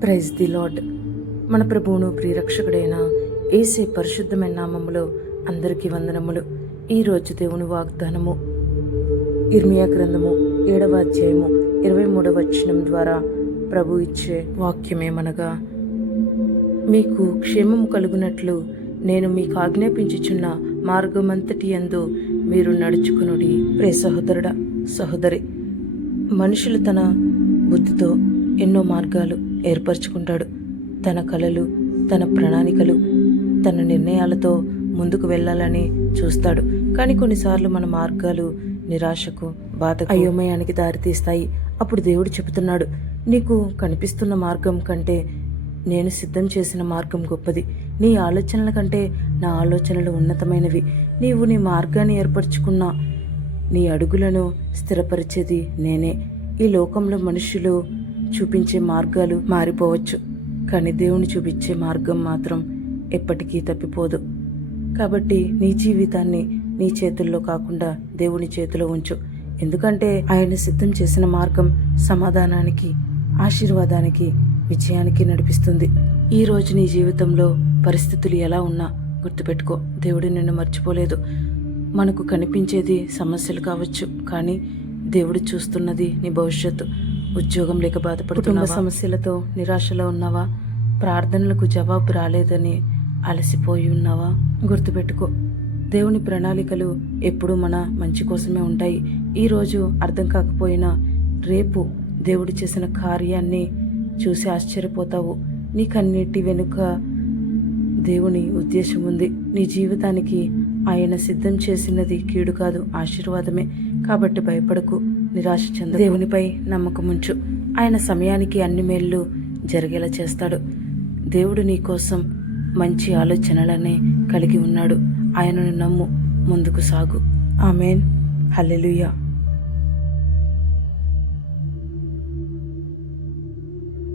Praise the lord. మన ప్రభువును ప్రియరక్షకుడైన యేసే పరిశుద్ధమైన నామములో అందరికీ వందనములు. ఈరోజు దేవుని వాగ్దానము ఇర్మియా గ్రంథము 7వ అధ్యాయము 23వ వచనం ద్వారా ప్రభు ఇచ్చే వాక్యమేమనగా, మీకు క్షేమము కలుగునట్లు నేను మీకు ఆజ్ఞాపించుచున్న మార్గమంతటి యందు మీరు నడుచుకునుడి. ప్రియ సహోదరుడా, సహోదరి, మనుషులు తన బుద్ధితో ఎన్నో మార్గాలు ఏర్పరచుకుంటాడు. తన కలలు, తన ప్రణాళికలు, తన నిర్ణయాలతో ముందుకు వెళ్ళాలని చూస్తాడు. కానీ కొన్నిసార్లు మన మార్గాలు నిరాశకు, బాధకు, అయోమయానికి దారితీస్తాయి. అప్పుడు దేవుడు చెబుతున్నాడు, నీకు కనిపిస్తున్న మార్గం కంటే నేను సిద్ధం చేసిన మార్గం గొప్పది. నీ ఆలోచనల కంటే నా ఆలోచనలు ఉన్నతమైనవి. నీవు నీ మార్గాన్ని ఏర్పరచుకున్నా నీ అడుగులను స్థిరపరిచేది నేనే. ఈ లోకంలో మనుషులు చూపించే మార్గాలు మారిపోవచ్చు, కానీ దేవుని చూపించే మార్గం మాత్రం ఎప్పటికీ తప్పిపోదు. కాబట్టి నీ జీవితాన్ని నీ చేతుల్లో కాకుండా దేవుని చేతిలో ఉంచు. ఎందుకంటే ఆయన సిద్ధం చేసిన మార్గం సమాధానానికి, ఆశీర్వాదానికి, విజయానికి నడిపిస్తుంది. ఈ రోజు నీ జీవితంలో పరిస్థితులు ఎలా ఉన్నా గుర్తుపెట్టుకో, దేవుడు నిన్ను మర్చిపోలేదు. మనకు కనిపించేది సమస్యలు కావచ్చు, కానీ దేవుడు చూస్తున్నది నీ భవిష్యత్తు. ఉద్యోగం లేక బాధపడుతున్న సమస్యలతో నిరాశలో ఉన్నావా? ప్రార్థనలకు జవాబు రాలేదని అలసిపోయి ఉన్నావా? గుర్తుపెట్టుకో, దేవుని ప్రణాళికలు ఎప్పుడూ మన మంచి కోసమే ఉంటాయి. ఈరోజు అర్థం కాకపోయినా రేపు దేవుడు చేసిన కార్యాన్ని చూసి ఆశ్చర్యపోతావు. నీకన్నిటి వెనుక దేవుని ఉద్దేశం ఉంది. నీ జీవితానికి ఆయన సిద్ధం చేసినది కీడు కాదు, ఆశీర్వాదమే. కాబట్టి భయపడకు, నిరాశ చెంద. దేవునిపై నమ్మకం ఉంచు. ఆయన సమయానికి అన్ని మేళ్ళు జరిగేలా చేస్తాడు. దేవుడు నీ కోసం మంచి ఆలోచనలనే కలిగి ఉన్నాడు. ఆయనను నమ్ము, ముందుకు సాగు. ఆమేన్. హల్లెలూయా.